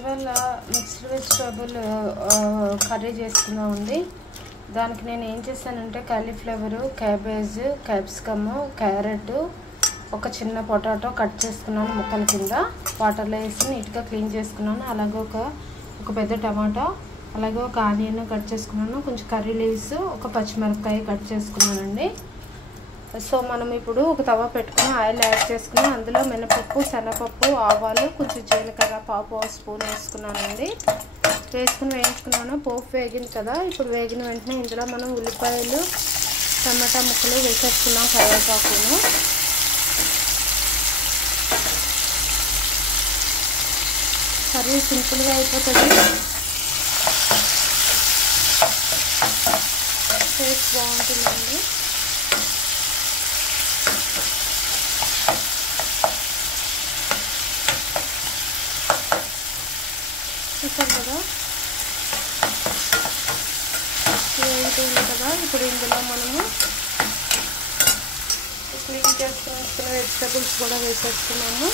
ఇవాళ mixed vegetable curry చేసుకున్నామండి. దానికి నేను ఏం చేశానంటే కాలీఫ్లవరు, క్యాబేజ్, క్యాప్సికమ్, క్యారెట్, ఒక చిన్న పొటాటో కట్ చేసుకున్నాను ముక్కల కింద. వాటర్లో వేసి నీట్గా క్లీన్ చేసుకున్నాను. అలాగే ఒక పెద్ద టమాటా, అలాగే ఒక ఆనియన్ కట్ చేసుకున్నాను. కొంచెం కర్రీ లీవ్స్, ఒక పచ్చిమిరపకాయ కట్ చేసుకున్నానండి. సో మనం ఇప్పుడు ఒక తవ పెట్టుకుని ఆయిల్ యాడ్ చేసుకుని అందులో మినపప్పు, శనగపప్పు, ఆవాలు, కొంచెం జీలకర్ర పావు స్పూన్ వేసుకున్నానండి. వేసుకుని వేయించుకున్నాను. పోపు వేగింది కదా, ఇప్పుడు వేగిన వెంటనే ఇందులో మనం ఉల్లిపాయలు, టమాటా ముక్కలు వేసేసుకున్నాం, కరివేపాకును. కర్రీ సింపుల్గా అయిపోతుంది, టేస్ట్ బాగుంటుందండి. చూసారు కదా వేగుతుంది కదా. ఇప్పుడు ఇందులో మనము క్లీన్ చేసుకుని వెజిటబుల్స్ కూడా వేసేసుకున్నాము.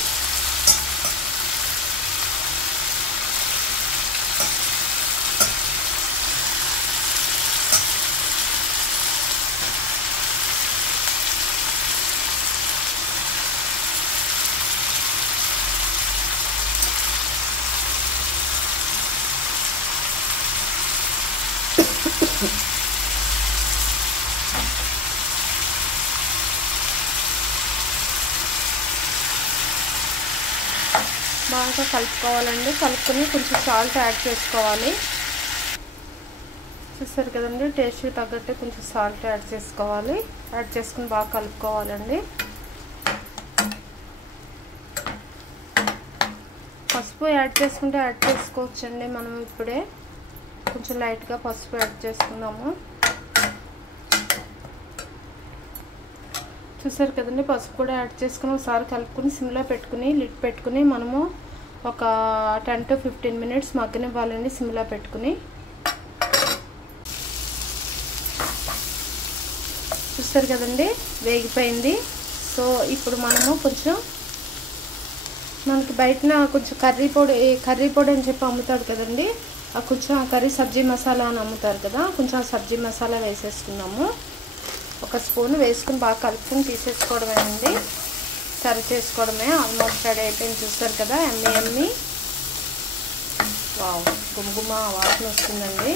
బాగా కలుపుకోవాలండి. కలుపుకొని కొంచెం సాల్ట్ యాడ్ చేసుకోవాలి. చూస్తారు కదండి, టేస్ట్కి తగ్గట్టు కొంచెం సాల్ట్ యాడ్ చేసుకోవాలి. యాడ్ చేసుకుని బాగా కలుపుకోవాలండి. పసుపు యాడ్ చేసుకుంటే యాడ్ చేసుకోవచ్చండి. మనం ఇప్పుడే కొంచెం లైట్గా పసుపు యాడ్ చేసుకుందాము. చూసారు కదండి, పసుపు కూడా యాడ్ చేసుకుని ఒకసారి కలుపుకొని సిమ్లో పెట్టుకుని లిడ్ పెట్టుకుని మనము ఒక 10 to 15 minutes మగ్గనివ్వాలండి సిమ్లో పెట్టుకుని. చూసారు కదండి, వేగిపోయింది. సో ఇప్పుడు మనము మనకి బయటన కొంచెం కర్రీ పొడి అని చెప్పి అమ్ముతారు కదండి, కొంచెం కర్రీ సబ్జీ మసాలా అని అమ్ముతారు కదా, కొంచెం సబ్జీ మసాలా వేసేసుకున్నాము. ఒక స్పూన్ వేసుకుని బాగా కలుపుకొని తీసేసుకోవడమేనండి, సర్వ్ చేసుకోవడమే. ఆల్మోస్ట్ రెడీ అయిపోయింది. చూస్తారు కదా, ఎమ్మి వావ్, గుమగుమ వాసన వస్తుందండి.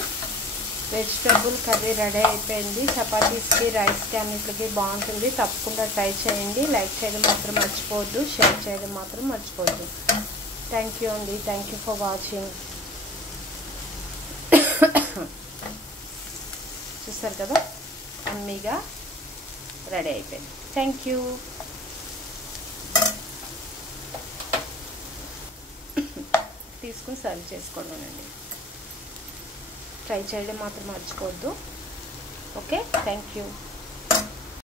వెజిటేబుల్ కర్రీ రెడీ అయిపోయింది. చపాతీస్కి, రైస్కి అన్నిటికి బాగుంటుంది. తప్పకుండా ట్రై చేయండి. లైక్ చేయడం మాత్రం మర్చిపోవద్దు, షేర్ చేయడం మాత్రం మర్చిపోవద్దు. థ్యాంక్ యూ అండి. Thank you for watching. చూస్తారు కదా, అమ్మీగా రెడీ అయిపోయింది. Thank you. తీసుకుని సర్వ్ చేసుకోండి. ట్రై చేయడం మాత్రం మర్చిపోవద్దు. Okay, thank you.